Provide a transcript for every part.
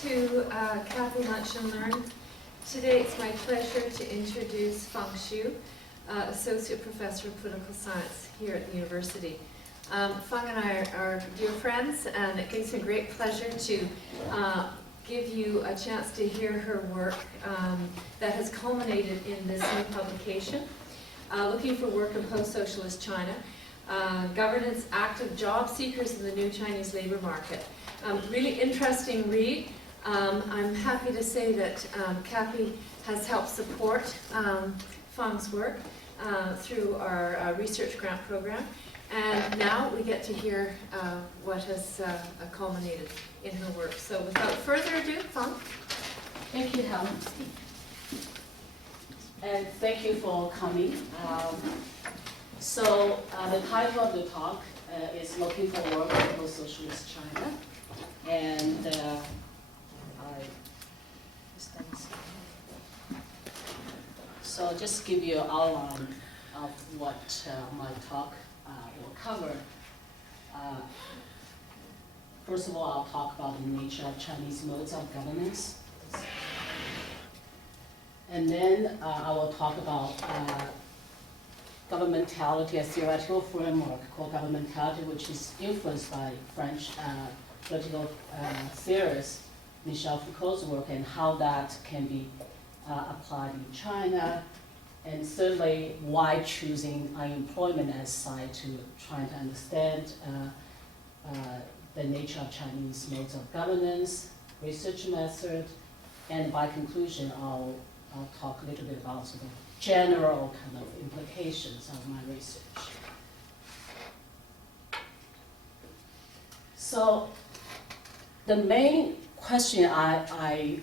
to Kathy Lunch and Learn. Today it's my pleasure to introduce Feng Xu, Associate Professor of Political Science here at the university. Feng and I are dear friends, and it gives me great pleasure to give you a chance to hear her work that has culminated in this new publication, Looking for Work in Post-Socialist China, Governance, Active Job Seekers in the New Chinese Labor Market. Really interesting read. I'm happy to say that Kathy has helped support Feng's work through our research grant program. And now we get to hear what has culminated in her work. So without further ado, Feng. Thank you, Helen. And thank you for coming. The title of the talk is Looking for Work in Post-Socialist China. And so just give you an outline of what my talk will cover. First of all, I'll talk about the nature of Chinese modes of governance. And then I will talk about governmentality, a theoretical framework called governmentality, which is influenced by French political theorist Michel Foucault's work, and how that can be applied in China. And thirdly, why choosing unemployment as side to trying to understand the nature of Chinese modes of governance, research method, and by conclusion, I'll talk a little bit about sort of general kind of implications of my research. So the main question I'm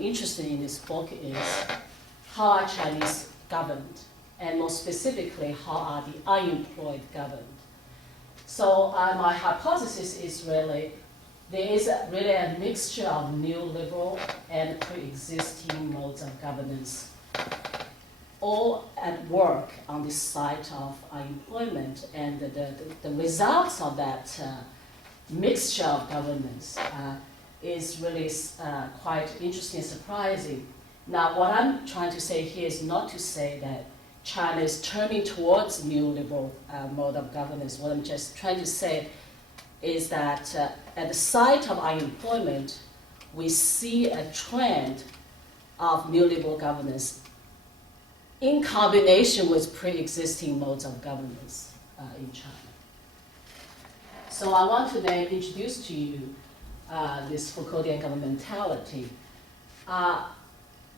interested in this book is how are Chinese governed, and more specifically, how are the unemployed governed? So my hypothesis is really there is really a mixture of neoliberal and pre-existing modes of governance, all at work on this side of unemployment, and the results of that mixture of governance is really quite interesting and surprising. Now, what I'm trying to say here is not to say that China is turning towards neoliberal mode of governance. What I'm just trying to say is that at the site of unemployment, we see a trend of neoliberal governance in combination with pre-existing modes of governance in China. So I want to then introduce to you this Foucauldian governmentality.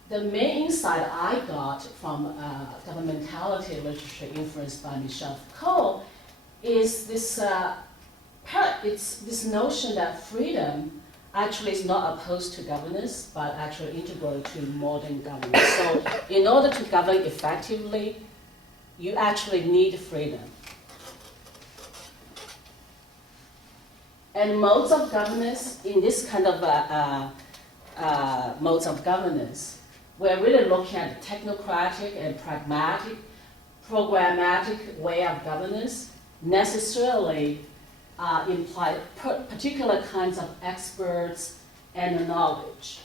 The main insight I got from governmentality literature influenced by Michel Foucault is this notion that freedom actually is not opposed to governance, but actually integral to modern governance. So in order to govern effectively, you actually need freedom. And modes of governance, in this kind of modes of governance, we're really looking at technocratic and pragmatic, programmatic way of governance necessarily imply particular kinds of experts and knowledge,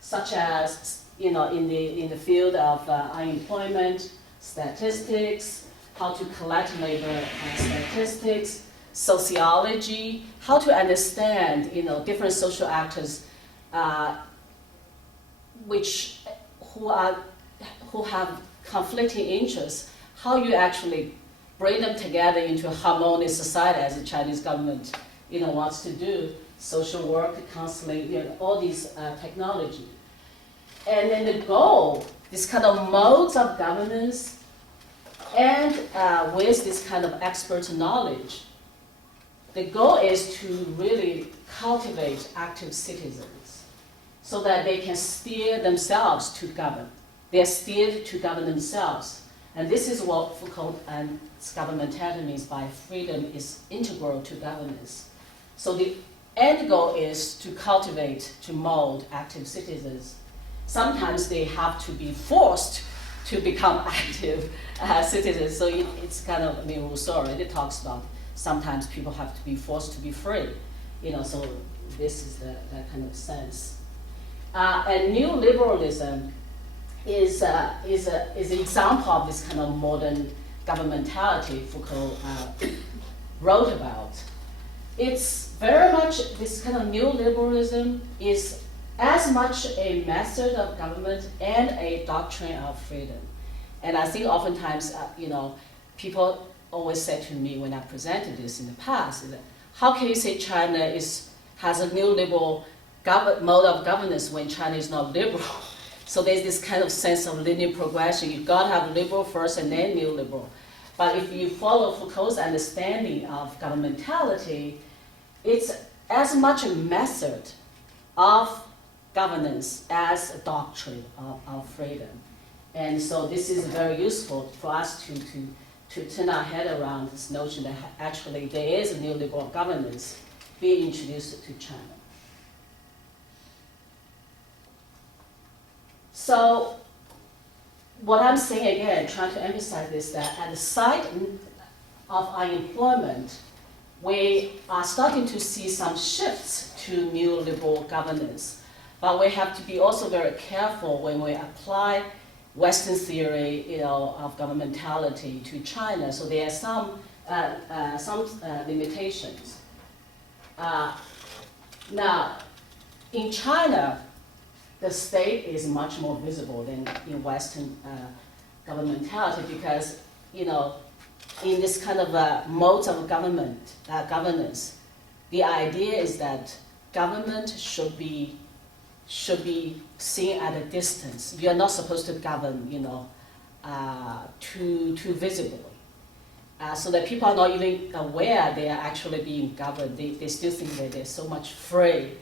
such as in the field of unemployment, statistics, how to collect labor statistics, sociology, how to understand different social actors who have conflicting interests, how you actually bring them together into a harmonious society as the Chinese government wants to do, social work, counseling, all these technology. And then the goal, this kind of modes of governance, and with this kind of expert knowledge, the goal is to really cultivate active citizens so that they can steer themselves to govern. They are steered to govern themselves. And this is what Foucault and governmentality means by freedom is integral to governance. So the end goal is to cultivate, to mold active citizens. Sometimes they have to be forced to become active citizens. So it's kind of, Rousseau already talks about sometimes people have to be forced to be free. So this is that kind of sense. And neoliberalism is an example of this kind of modern governmentality Foucault wrote about. It's very much, this kind of neoliberalism is as much a method of government and a doctrine of freedom. And I think oftentimes, people always said to me when I presented this in the past, is that how can you say China has a neoliberal mode of governance when China is not liberal? So there's this kind of sense of linear progression. You've got to have liberal first and then neoliberal. But if you follow Foucault's understanding of governmentality, it's as much a method of governance as a doctrine of freedom. And so this is very useful for us to turn our head around this notion that actually there is a neoliberal governance being introduced to China. So what I'm saying again, trying to emphasize is that at the side of unemployment, we are starting to see some shifts to neoliberal governance. But we have to be also very careful when we apply Western theory, of governmentality to China. So there are some limitations. Now, in China, the state is much more visible than in Western governmentality because, in this kind of mode of governance, the idea is that government should be seen at a distance. You are not supposed to govern, too visibly. So that people are not even aware they are actually being governed. They still think that they're so much free.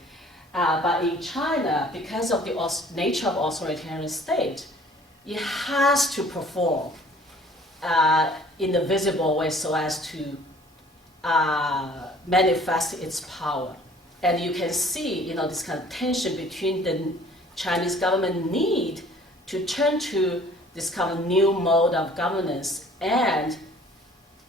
But in China, because of the nature of authoritarian state, it has to perform in the visible way so as to manifest its power. And you can see, this kind of tension between the Chinese government need to turn to this kind of new mode of governance and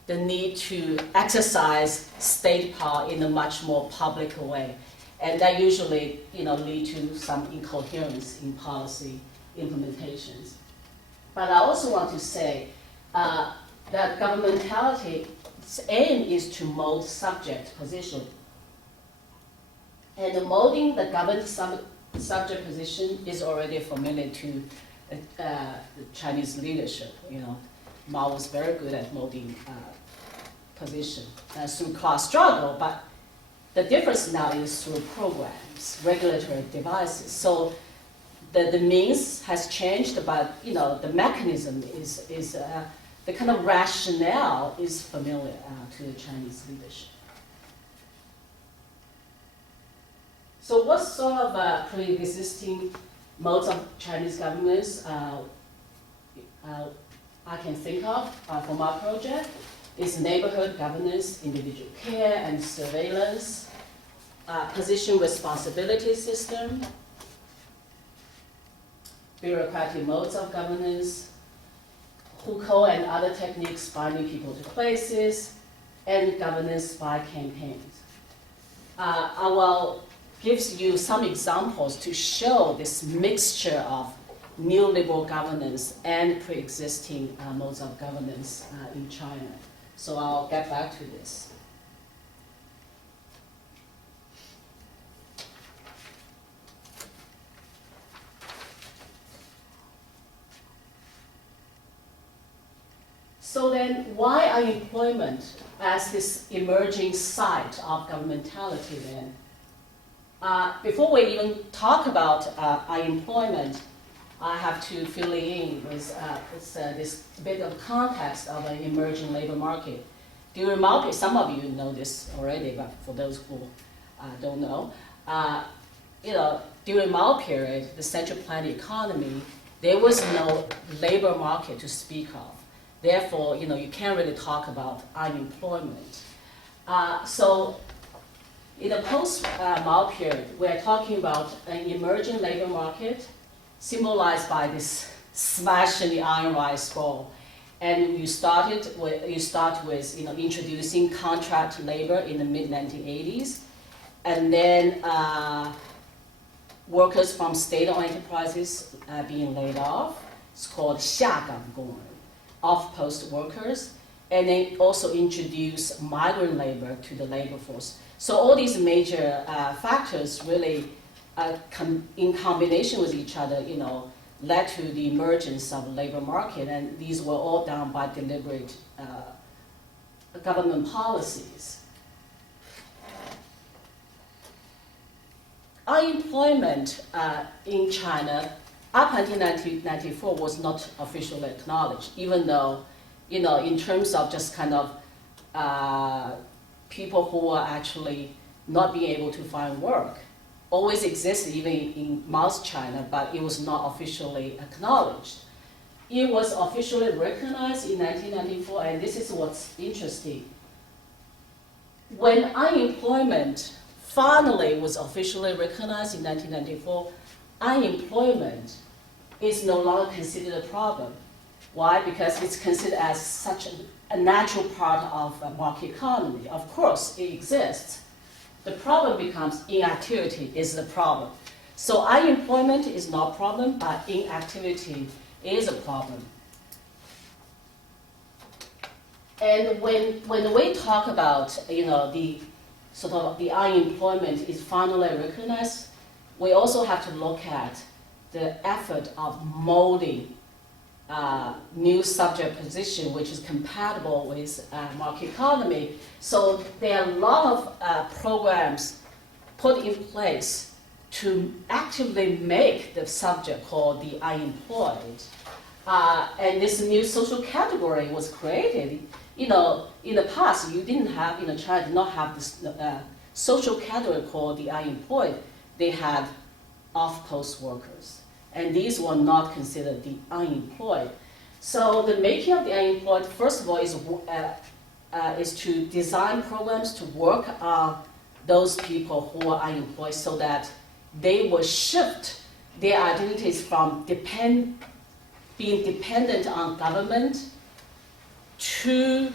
the need to exercise state power in a much more public way. And that usually, lead to some incoherence in policy implementations. But I also want to say that governmentality's aim is to mold subject position. And molding the governed subject position is already familiar to the Chinese leadership. Mao was very good at molding position through class struggle, but the difference now is through programs, regulatory devices. So the means has changed, but the mechanism is the kind of rationale is familiar to the Chinese leadership. So what sort of pre-existing modes of Chinese governance I can think of for my project is neighborhood governance, individual care and surveillance, position responsibility system, bureaucratic modes of governance, Foucault and other techniques binding people to places, and governance by campaigns. I will give you some examples to show this mixture of neoliberal governance and pre-existing modes of governance in China. So I'll get back to this. So then, why unemployment as this emerging site of governmentality then? Before we even talk about unemployment, I have to fill in with this bit of context of an emerging labor market. During Mao period, some of you know this already, but for those who don't know, during Mao period, the central planned economy, there was no labor market to speak of. Therefore, you can't really talk about unemployment. So in the post-Mao period, we're talking about an emerging labor market symbolized by this smash in the iron rice bowl. And you start with introducing contract labor in the mid-1980s. and then workers from state-owned enterprises being laid off. It's called 下岗工人, off-post workers, and then also introduce migrant labor to the labor force. So all these major factors really, in combination with each other, led to the emergence of the labor market, and these were all done by deliberate government policies. Unemployment in China up until 1994 was not officially acknowledged, even though, in terms of just kind of people who were actually not being able to find work, always existed even in Mao's China, but it was not officially acknowledged. It was officially recognized in 1994, and this is what's interesting. When unemployment finally was officially recognized in 1994, unemployment is no longer considered a problem. Why? Because it's considered as such a natural part of a market economy. Of course, it exists. The problem becomes inactivity is the problem. So unemployment is not a problem, but inactivity is a problem. And when we talk about the sort of the unemployment is finally recognized, we also have to look at the effort of molding new subject position which is compatible with market economy. So there are a lot of programs put in place to actively make the subject called the unemployed. And this new social category was created. In the past, you didn't have, China did not have this social category called the unemployed. They had off-post workers, and these were not considered the unemployed. So the making of the unemployed, first of all, is to design programs to work on those people who are unemployed so that they will shift their identities from being dependent on government to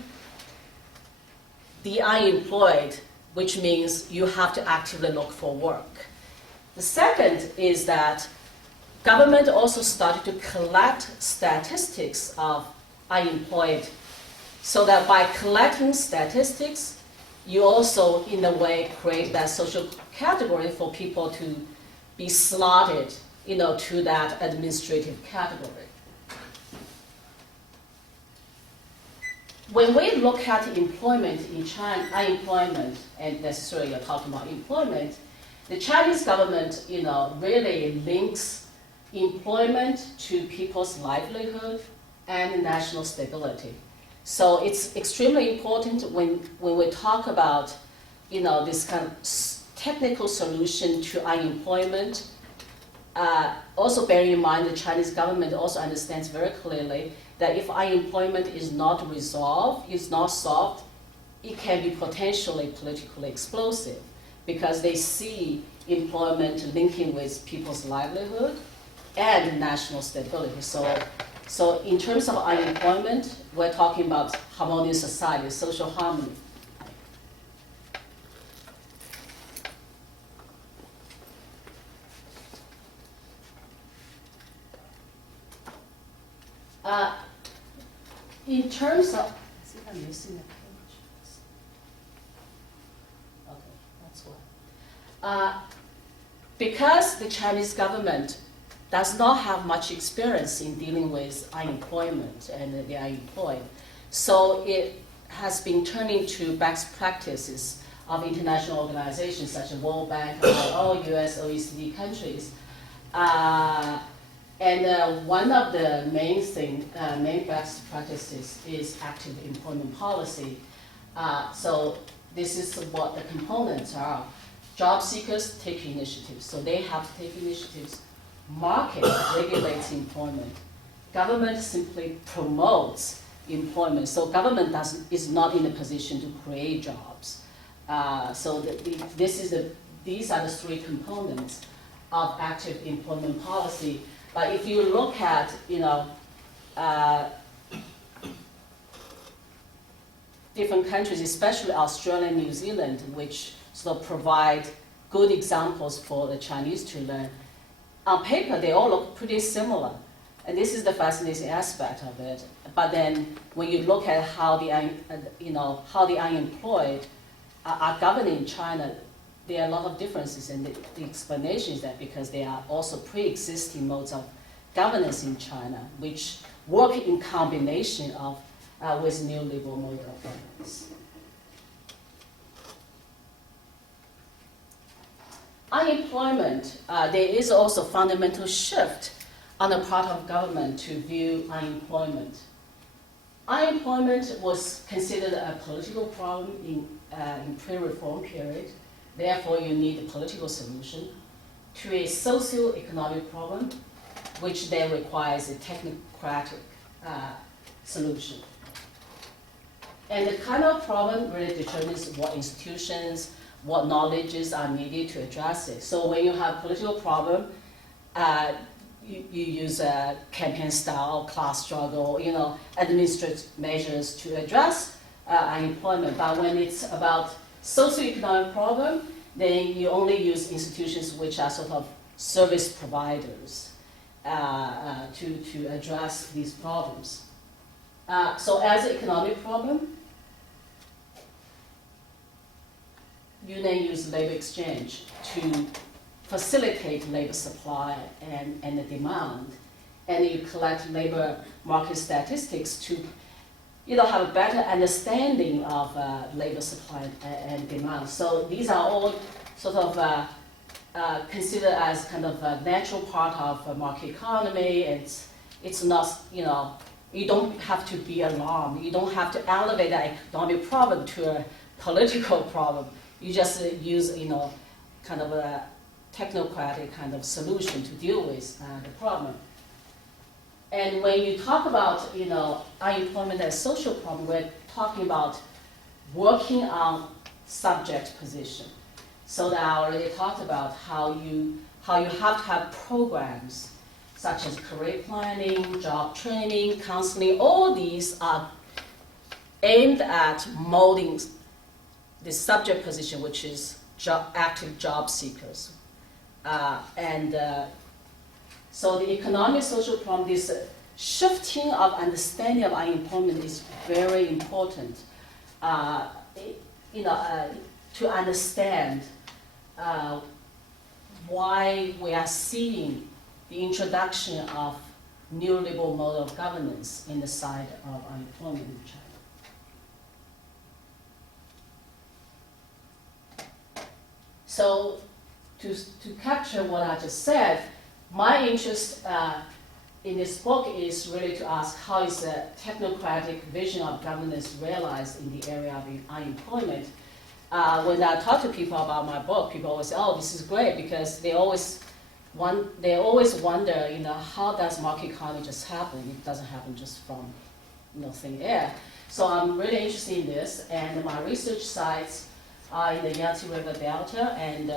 the unemployed, which means you have to actively look for work. The second is that government also started to collect statistics of unemployed, so that by collecting statistics, you also, in a way, create that social category for people to be slotted, to that administrative category. When we look at employment in China, unemployment, and necessarily you're talking about employment, the Chinese government, really links employment to people's livelihood and national stability. So it's extremely important when we talk about, this kind of technical solution to unemployment. Also bearing in mind the Chinese government also understands very clearly that if unemployment is not resolved, is not solved, it can be potentially politically explosive because they see employment linking with people's livelihood and national stability. So in terms of unemployment, we're talking about harmonious society, social harmony. In terms of, I think I'm missing a page. Okay, that's why. Because the Chinese government does not have much experience in dealing with unemployment and the unemployed, so it has been turning to best practices of international organizations such as World Bank and all US OECD countries. And one of the main best practices is active employment policy. So this is what the components are. Job seekers take initiatives, so they have to take initiatives. Market regulates employment. Government simply promotes employment, so government is not in a position to create jobs. So these are the three components of active employment policy. But if you look at, different countries, especially Australia and New Zealand, which sort of provide good examples for the Chinese to learn. On paper, they all look pretty similar, and this is the fascinating aspect of it. But then, when you look at how the unemployed are governed in China, there are a lot of differences, and the explanation is that because they are also pre-existing modes of governance in China, which work in combination with neoliberal mode of governance. Unemployment, there is also a fundamental shift on the part of government to view unemployment. Unemployment was considered a political problem in pre-reform period. Therefore, you need a political solution to a socio-economic problem, which then requires a technocratic solution. And the kind of problem really determines what institutions, what knowledges are needed to address it. So when you have political problem, you use a campaign style, class struggle, administrative measures to address unemployment. But when it's about socioeconomic problem, then you only use institutions which are sort of service providers to address these problems. So as an economic problem, you then use labor exchange to facilitate labor supply and the demand. And you collect labor market statistics to have a better understanding of labor supply and demand. So these are all sort of considered as kind of a natural part of a market economy. It's not, you don't have to be alarmed. You don't have to elevate that economic problem to a political problem. You just use, kind of a technocratic kind of solution to deal with the problem. And when you talk about, unemployment as a social problem, we're talking about working on subject position. So that I already talked about how you have to have programs such as career planning, job training, counseling. All these are aimed at molding the subject position, which is active job seekers. So the economic social problem, this shifting of understanding of unemployment is very important. To understand why we are seeing the introduction of neoliberal mode of governance in the side of unemployment in China. So to capture what I just said, my interest in this book is really to ask how is a technocratic vision of governance realized in the area of unemployment. When I talk to people about my book, people always say, "Oh, this is great," because they always wonder, how does market economy just happen? It doesn't happen just from, thin air. So I'm really interested in this, and my research sites are in the Yangtze River Delta, and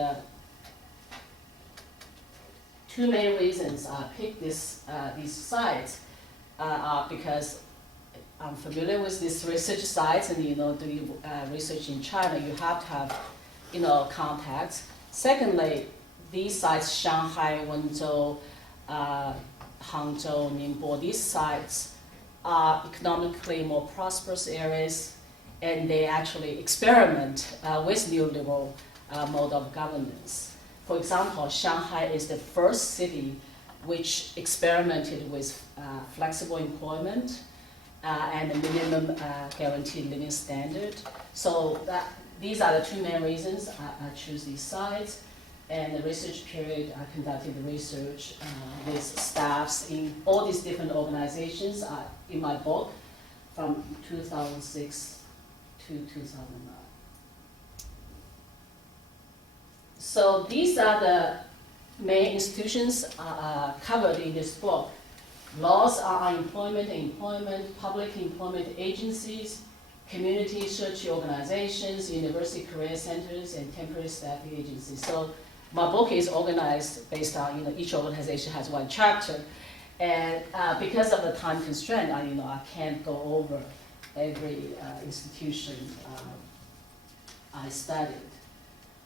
two main reasons I picked these sites are because I'm familiar with these research sites, and doing research in China, you have to have contacts. Secondly, these sites, Shanghai, Wenzhou, Hangzhou, Ningbo, these sites are economically more prosperous areas, and they actually experiment with neoliberal mode of governance. For example, Shanghai is the first city which experimented with flexible employment and a minimum guaranteed living standard. So these are the two main reasons I choose these sites. And the research period, I conducted the research with staffs in all these different organizations in my book from 2006 to 2009. So these are the main institutions covered in this book. Laws on unemployment, employment, public employment agencies, community research organizations, university career centers, and temporary staffing agencies. So my book is organized based on, each organization has one chapter. And because of the time constraint, I can't go over every institution I studied.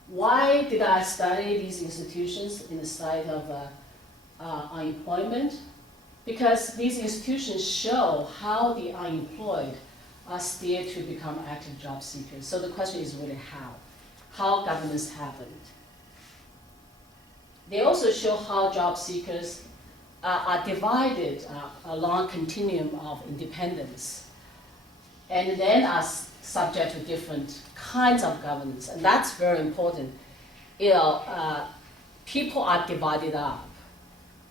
why did I study these institutions in the side of unemployment? Because these institutions show how the unemployed are steered to become active job seekers. So the question is really how governance happened. They also show how job seekers are divided along a continuum of independence, and then are subject to different kinds of governance, and that's very important. People are divided up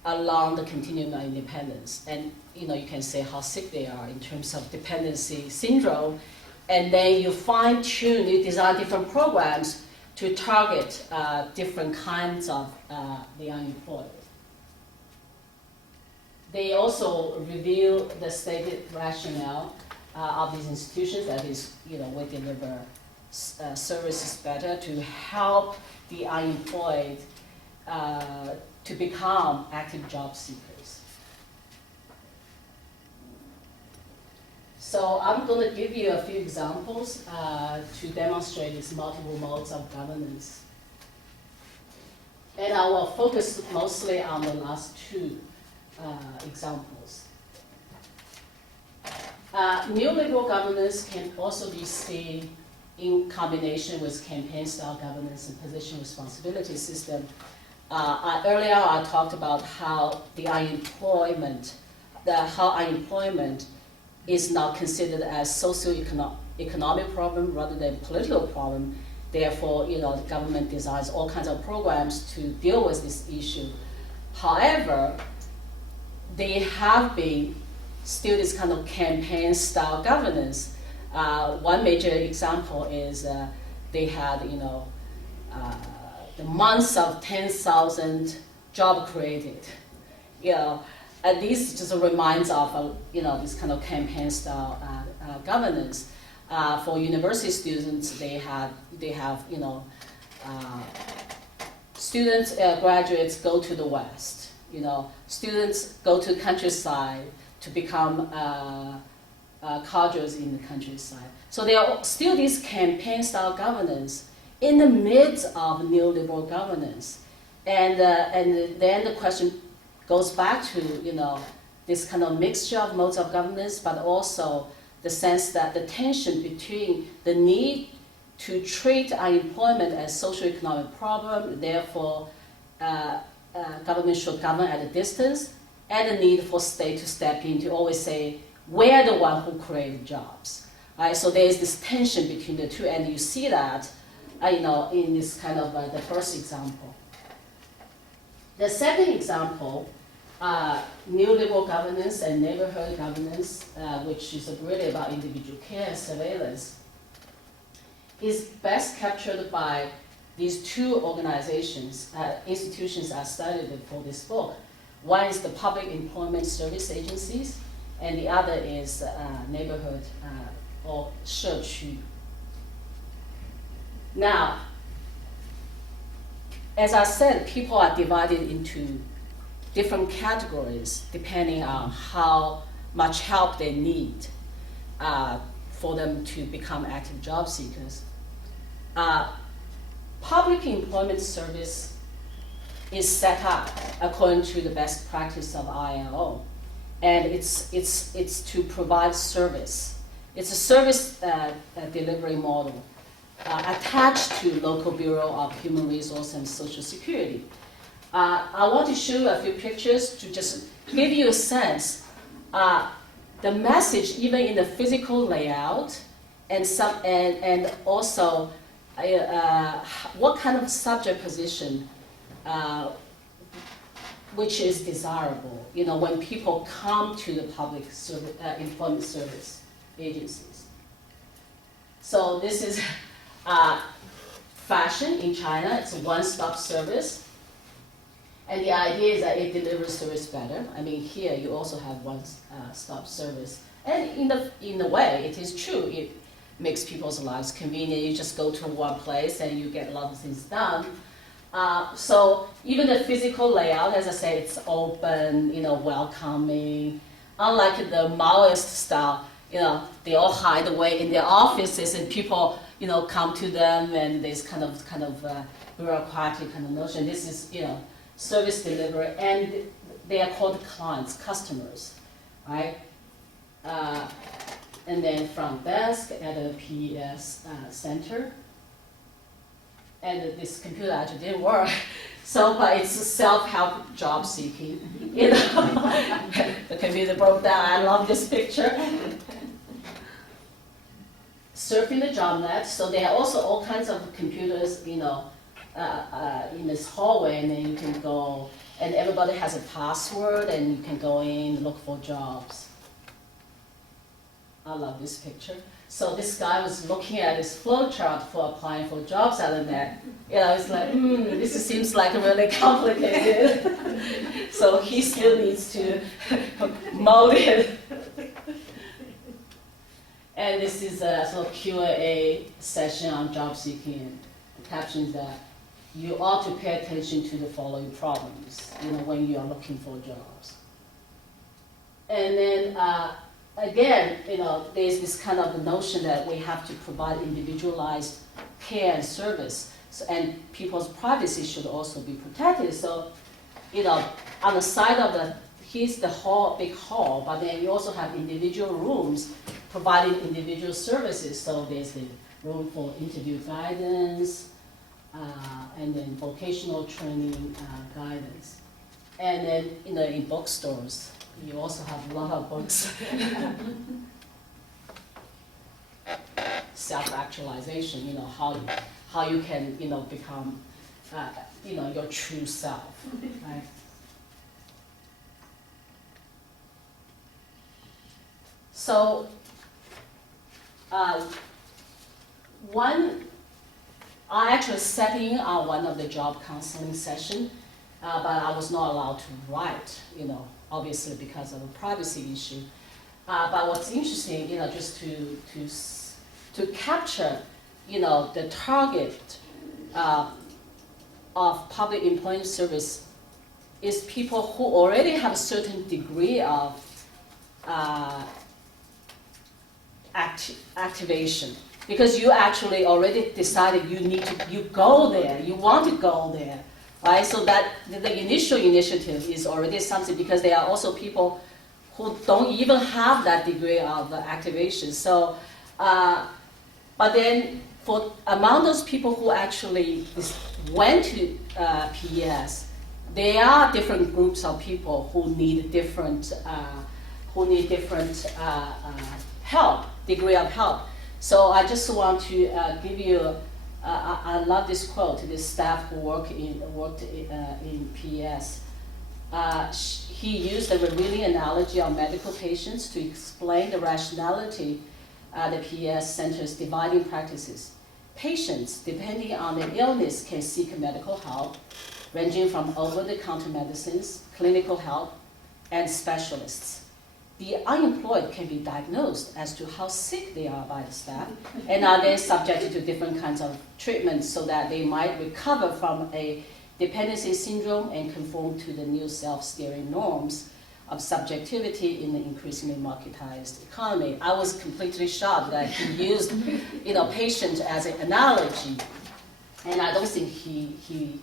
along the continuum of independence, and you can say how sick they are in terms of dependency syndrome, and then you fine-tune, you design different programs to target different kinds of the unemployed. They also reveal the stated rationale of these institutions, that is, we deliver services better to help the unemployed to become active job seekers. So I'm going to give you a few examples to demonstrate these multiple modes of governance. And I will focus mostly on the last two examples. Neoliberal governance can also be seen in combination with campaign-style governance and position responsibility system. Earlier, I talked about how unemployment is now considered as socio-economic problem rather than political problem. Therefore, the government designs all kinds of programs to deal with this issue. However, they have been still this kind of campaign-style governance. One major example is they had, the months of 10,000 jobs created. And this just reminds of, this kind of campaign-style governance. For university students, they have, students, graduates go to the West. Students go to countryside to become cadres in the countryside. So there are still this campaign-style governance in the midst of neoliberal governance. And then the question goes back to, this kind of mixture of modes of governance, but also the sense that the tension between the need to treat unemployment as socio-economic problem, therefore government should govern at a distance, and the need for state to step in to always say, we're the one who created jobs. Right? So there is this tension between the two, and you see that in this kind of the first example. The second example, neoliberal governance and neighborhood governance, which is really about individual care and surveillance, is best captured by these two organizations, institutions I studied for this book. One is the Public Employment Service Agencies, and the other is neighborhood or 社区. Now, as I said, people are divided into different categories depending on how much help they need for them to become active job seekers. Public employment service is set up according to the best practice of ILO, and it's to provide service. It's a service delivery model attached to local Bureau of Human Resources and Social Security. I want to show you a few pictures to just give you a sense. The message, even in the physical layout, and also what kind of subject position which is desirable, when people come to the public employment service agencies. So this is fashion in China. It's a one-stop service. And the idea is that it delivers service better. I mean, here you also have one-stop service. And in a way, it is true. It makes people's lives convenient. You just go to one place and you get a lot of things done. So even the physical layout, as I say, it's open, welcoming. Unlike the Maoist style, they all hide away in their offices and people, come to them, and there's kind of bureaucratic kind of notion. This is, service delivery, and they are called clients, customers, right? And then front desk at a PES center. And this computer actually didn't work. So, but it's self-help job seeking. The computer broke down. I love this picture. Surfing the job net. So there are also all kinds of computers, in this hallway, and then you can go, and everybody has a password, and you can go in, look for jobs. I love this picture. So this guy was looking at his flow chart for applying for jobs out of that. It's like, this seems like really complicated. So he still needs to mold it. And this is a sort of Q&A session on job seeking. It captions that you ought to pay attention to the following problems, when you are looking for jobs. And then, again, there's this kind of notion that we have to provide individualized care and service, and people's privacy should also be protected. So, on the side of here's the hall, big hall, but then you also have individual rooms providing individual services. So there's the room for interview guidance, and then vocational training guidance. And then, in bookstores, you also have a lot of books. Self-actualization, how you can, become, your true self, right? So, I actually sat in on one of the job counseling sessions, but I was not allowed to write, obviously because of a privacy issue. But what's interesting, just to capture, the target of public employment service is people who already have a certain degree of activation, because you actually already decided you go there, you want to go there, right? So that the initial initiative is already something, because there are also people who don't even have that degree of activation. So, but then among those people who actually went to PES, there are different groups of people who need different help, degree of help. So I just want to give you, I love this quote, this staff who worked in PES. He used the revealing analogy of medical patients to explain the rationality the PES center's dividing practices. Patients, depending on their illness, can seek medical help, ranging from over-the-counter medicines, clinical help, and specialists. The unemployed can be diagnosed as to how sick they are by the staff, and are then subjected to different kinds of treatments so that they might recover from a dependency syndrome and conform to the new self-steering norms of subjectivity in the increasingly marketized economy. I was completely shocked that he used, patient as an analogy, and I don't think he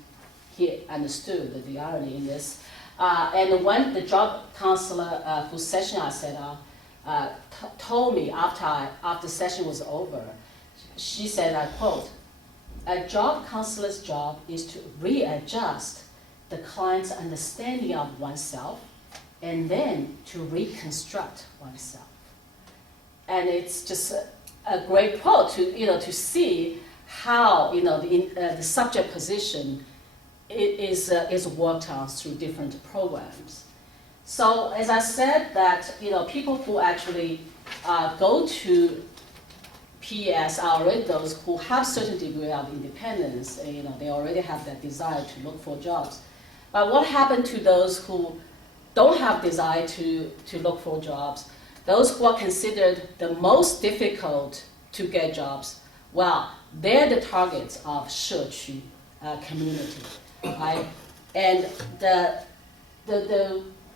understood the irony in this. And when the job counselor whose session I set up told me after the session was over, she said, I quote, "A job counselor's job is to readjust the client's understanding of oneself and then to reconstruct oneself." And it's just a great quote to see how the subject position is worked on through different programs. So as I said, that people who actually go to PES are already those who have certain degree of independence. They already have that desire to look for jobs. But what happened to those who don't have desire to look for jobs? Those who are considered the most difficult to get jobs, well, they're the targets of 社区 community. Right? And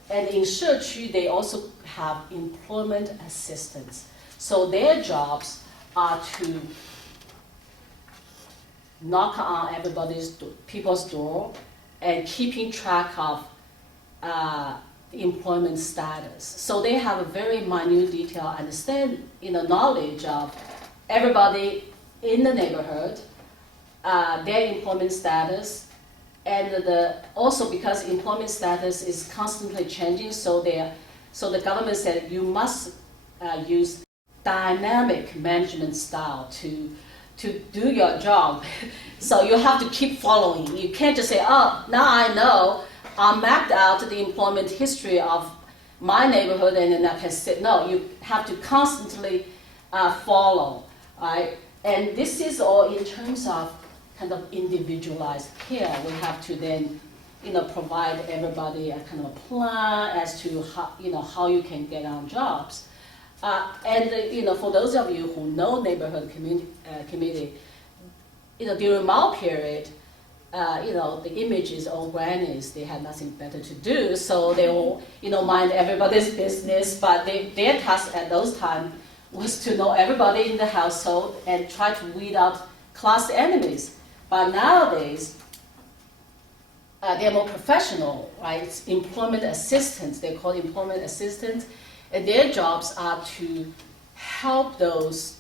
and in 社区, they also have employment assistance. So their jobs are to knock on people's door and keeping track of the employment status. So they have a very minute detail, knowledge of everybody in the neighborhood, their employment status, and also because employment status is constantly changing, so the government said you must use dynamic management style to do your job. So you have to keep following. You can't just say, oh, now I know, I mapped out the employment history of my neighborhood and then I can sit. No, you have to constantly follow, right? And this is all in terms of kind of individualized care. We have to then, provide everybody a kind of plan as to how you can get on jobs. For those of you who know neighborhood committee, during Mao period, the image is all grannies. They had nothing better to do, so they will, mind everybody's business. But their task at those times was to know everybody in the household and try to weed out class enemies. But nowadays, they're more professional, right? It's employment assistants. They call employment assistants, and their jobs are to help those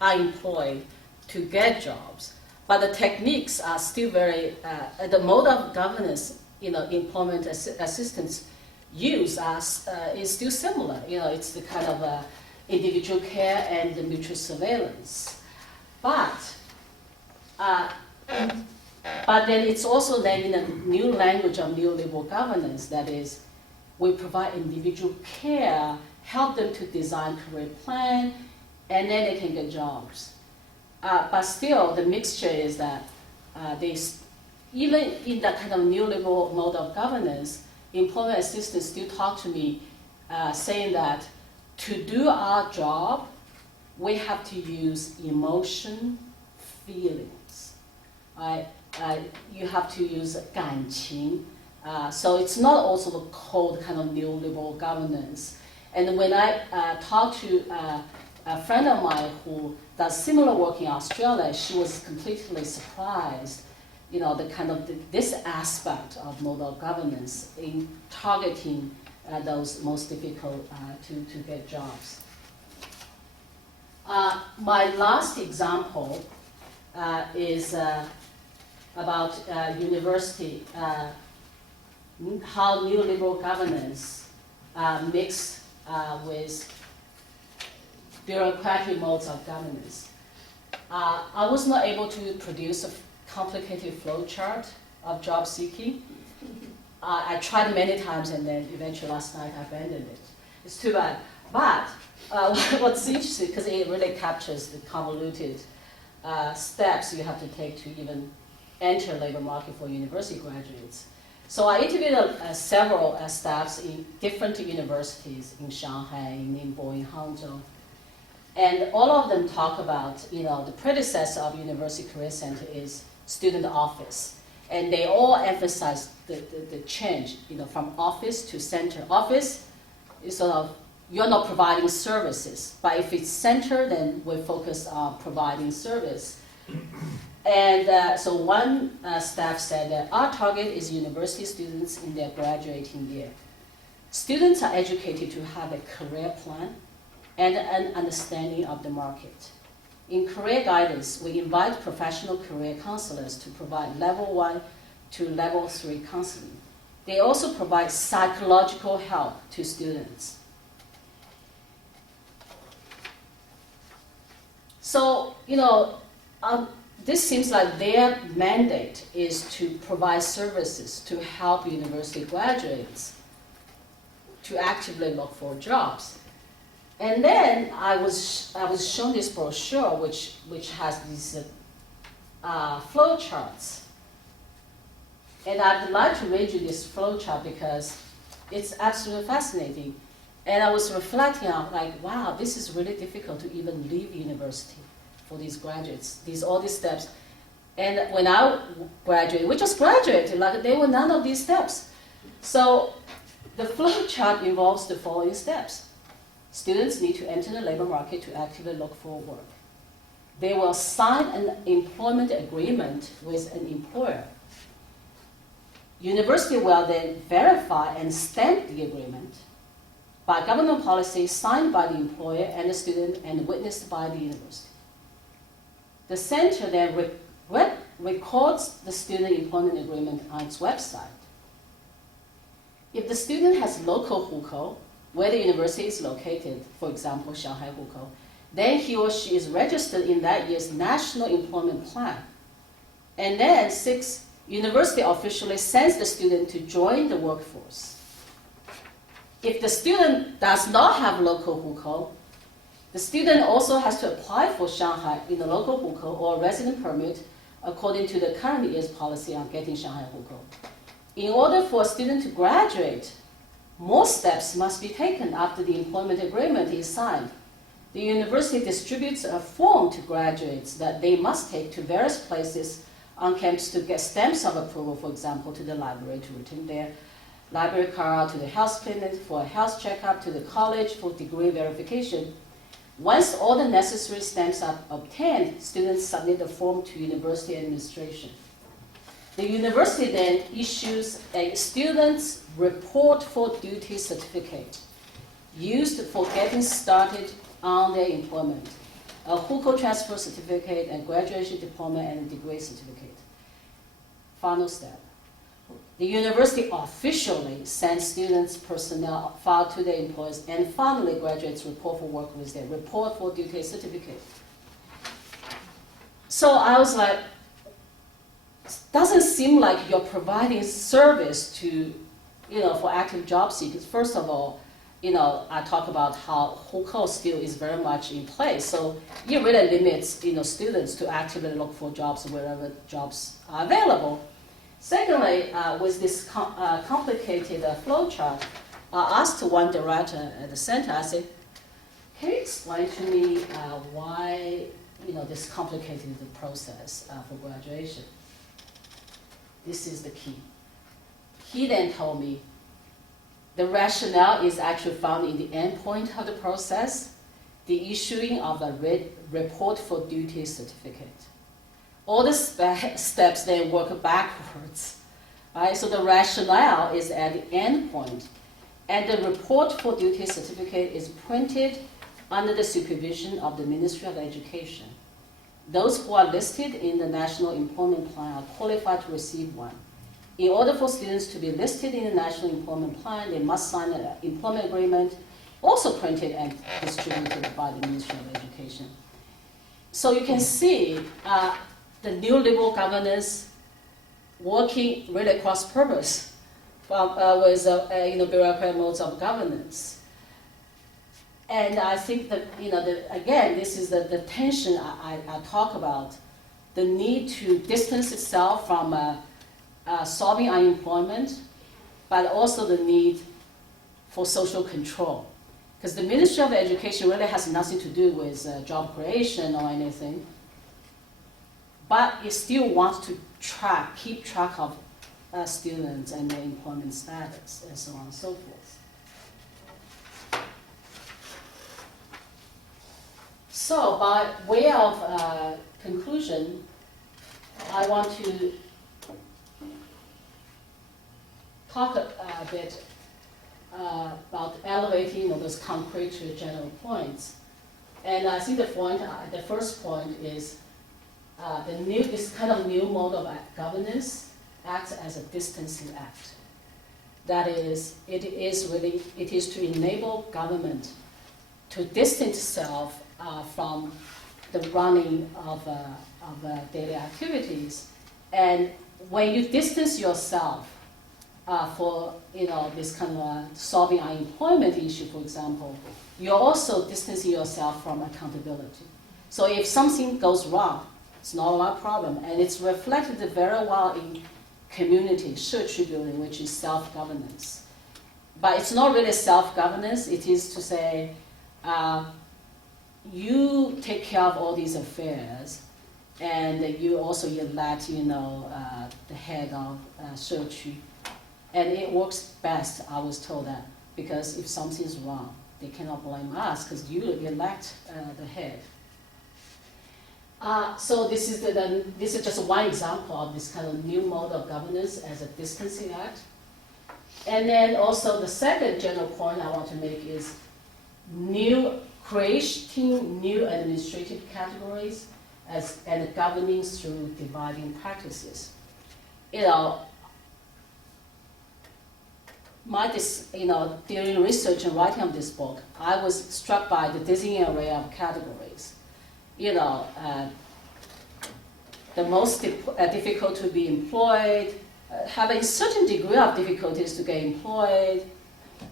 unemployed to get jobs. But the techniques are still very, the mode of governance, employment assistants use is still similar. It's the kind of individual care and the mutual surveillance. But then it's also then in a new language of neoliberal governance, that is, we provide individual care, help them to design career plan, and then they can get jobs. But still, the mixture is that even in that kind of neoliberal mode of governance, employment assistants still talk to me saying that to do our job, we have to use emotion, feelings, right? You have to use 感情. So it's not also the cold kind of neoliberal governance. And when I talked to a friend of mine who does similar work in Australia, she was completely surprised, this aspect of model governance in targeting those most difficult to get jobs. My last example is about university, how neoliberal governance mixed with bureaucratic modes of governance. I was not able to produce a complicated flow chart of job seeking. I tried many times and then eventually last night I abandoned it. It's too bad. But what's interesting, because it really captures the convoluted steps you have to take to even enter labor market for university graduates. So I interviewed several staffs in different universities in Shanghai, in Ningbo, in Hangzhou. And all of them talk about, the predecessor of University Career Center is student office. And they all emphasize the change, from office to center. Office is sort of, you're not providing services. But if it's center, then we're focused on providing service. And so one staff said that our target is university students in their graduating year. Students are educated to have a career plan and an understanding of the market. In career guidance, we invite professional career counselors to provide level 1 to level 3 counseling. They also provide psychological help to students. So, this seems like their mandate is to provide services to help university graduates to actively look for jobs. And then I was shown this brochure which has these flow charts. And I'd like to read you this flow chart because it's absolutely fascinating. And I was reflecting on wow, this is really difficult to even leave university for these graduates, all these steps. And when I graduated, we just graduated, there were none of these steps. So the flow chart involves the following steps. Students need to enter the labor market to actively look for work. they will sign an employment agreement with an employer. University will then verify and stamp the agreement by government policy signed by the employer and the student and witnessed by the university. The center then records the student employment agreement on its website. If the student has local hukou, where the university is located, for example, Shanghai hukou, then he or she is registered in that year's national employment plan. And then university officially sends the student to join the workforce. If the student does not have local hukou, the student also has to apply for Shanghai in a local hukou or resident permit according to the current year's policy on getting Shanghai hukou. In order for a student to graduate, more steps must be taken after the employment agreement is signed. The university distributes a form to graduates that they must take to various places on campus to get stamps of approval, for example, to the library to return their library card, to the health clinic for a health checkup, to the college for degree verification. Once all the necessary stamps are obtained, students submit the form to university administration. The university then issues a student's report for duty certificate used for getting started on their employment, a hukou transfer certificate, a graduation diploma, and a degree certificate. Final step. The university officially sends students' personnel file to their employers, and finally graduates report for work with their report for duty certificate. So I was like, doesn't seem like you're providing service to, for active job seekers. First of all, I talk about how hukou still is very much in place. So it really limits, students to actively look for jobs wherever jobs are available. Secondly, with this complicated flow chart, I asked one director at the center, I said, can you explain to me why, this complicated process for graduation? This is the key. He then told me the rationale is actually found in the end point of the process, the issuing of a report for duty certificate. All the steps then work backwards. Right? So the rationale is at the end point, and the report for duty certificate is printed under the supervision of the Ministry of Education. Those who are listed in the National Employment Plan are qualified to receive one. In order for students to be listed in the National Employment Plan, they must sign an employment agreement, also printed and distributed by the Ministry of Education. So you can see the new liberal governance working really cross purpose with bureaucratic modes of governance. And I think that, again, this is the tension I talk about, the need to distance itself from solving unemployment, but also the need for social control. Because the Ministry of Education really has nothing to do with job creation or anything, but it still wants to keep track of students and their employment status, and so on and so forth. So by way of conclusion, I want to talk a bit about elevating those concrete to general points. And I think the first point is this kind of new mode of governance acts as a distancing act. That is, it is to enable government to distance itself from the running of daily activities. And when you distance yourself for this kind of solving unemployment issue, for example, you're also distancing yourself from accountability. So if something goes wrong, it's not our problem, and it's reflected very well in community, 社区 building, which is self-governance. But it's not really self-governance. It is to say, you take care of all these affairs, and you also elect, the head of 社区. And it works best, I was told that, because if something's wrong, they cannot blame us because you elect the head. So this is just one example of this kind of new mode of governance as a distancing act. And then also the second general point I want to make is creating new administrative categories and governing through dividing practices. During research and writing of this book, I was struck by the dizzying array of categories. The most difficult to be employed, have a certain degree of difficulties to get employed,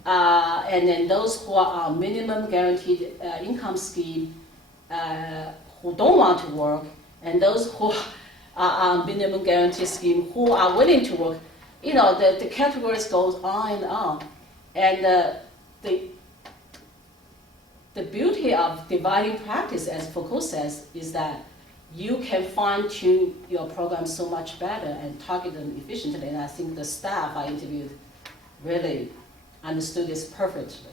and then those who are on minimum guaranteed income scheme who don't want to work, and those who are on minimum guarantee scheme who are willing to work. The categories goes on and on. And the beauty of dividing practice, as Foucault says, is that you can fine-tune your program so much better and target them efficiently. And I think the staff I interviewed really understood this perfectly.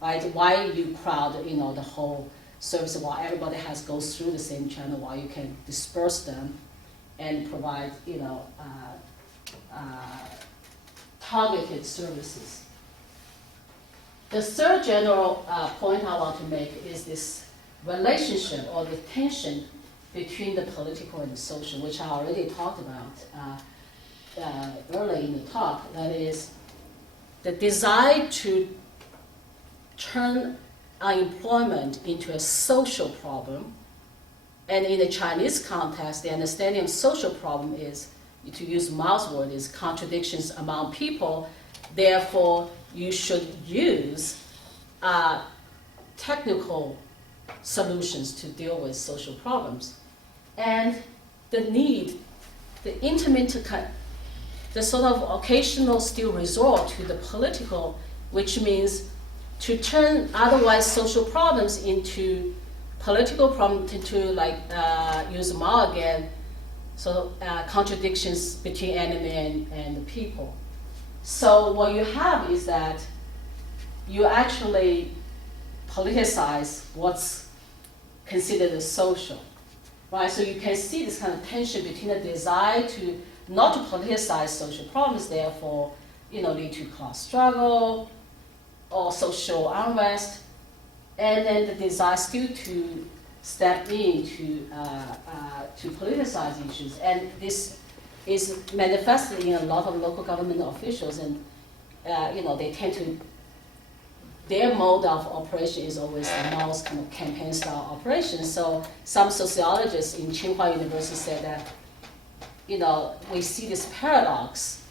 Right? Why you crowd, the whole service, while everybody goes through the same channel, while you can disperse them and provide, targeted services. The third general point I want to make is this relationship or the tension between the political and the social, which I already talked about early in the talk. That is the desire to turn unemployment into a social problem. And in the Chinese context, the understanding of social problem is, to use Mao's word, is contradictions among people. Therefore, you should use technical solutions to deal with social problems. And the need, the sort of occasional still resort to the political, which means to turn otherwise social problems into political problems, use Mao again, so contradictions between enemy and the people. So what you have is that you actually politicize what's considered as social, right? So you can see this kind of tension between the desire to not to politicize social problems, therefore, lead to class struggle or social unrest, and then the desire still to step in to politicize issues. And this is manifested in a lot of local government officials, and they tend to, their mode of operation is always the Mao's kind of campaign style operation. So some sociologists in Tsinghua University said that, we see this paradox.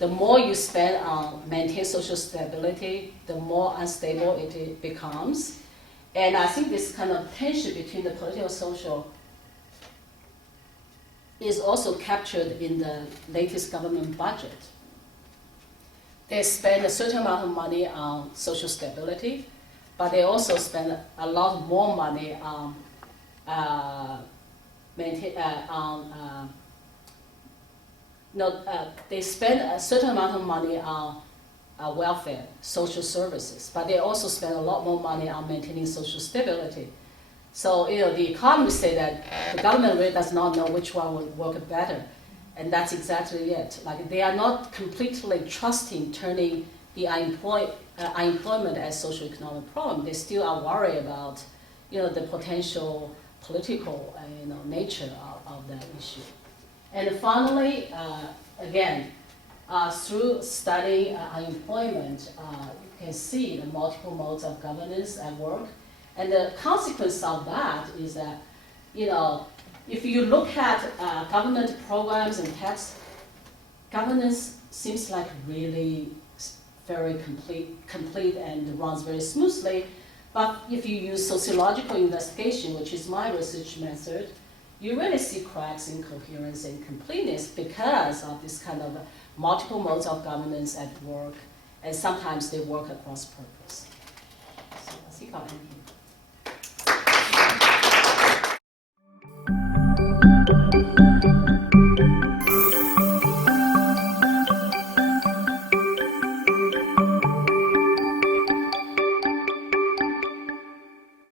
The more you spend on maintain social stability, the more unstable it becomes. And I think this kind of tension between the political and social is also captured in the latest government budget. They spend a certain amount of money on social stability, but they also spend a lot more money on they spend a certain amount of money on welfare, social services, but they also spend a lot more money on maintaining social stability. So, the economists say that the government really does not know which one will work better. And that's exactly it. They are not completely trusting turning the unemployment as socio-economic problem. They still are worried about, the potential political, nature of that issue. And finally, again, through studying unemployment, you can see the multiple modes of governance at work. And the consequence of that is that, if you look at government programs and tax, governance seems like really very complete and runs very smoothly. But if you use sociological investigation, which is my research method, you really see cracks in coherence and completeness because of this kind of multiple modes of governance at work, and sometimes they work across purpose. So I think I'll end here.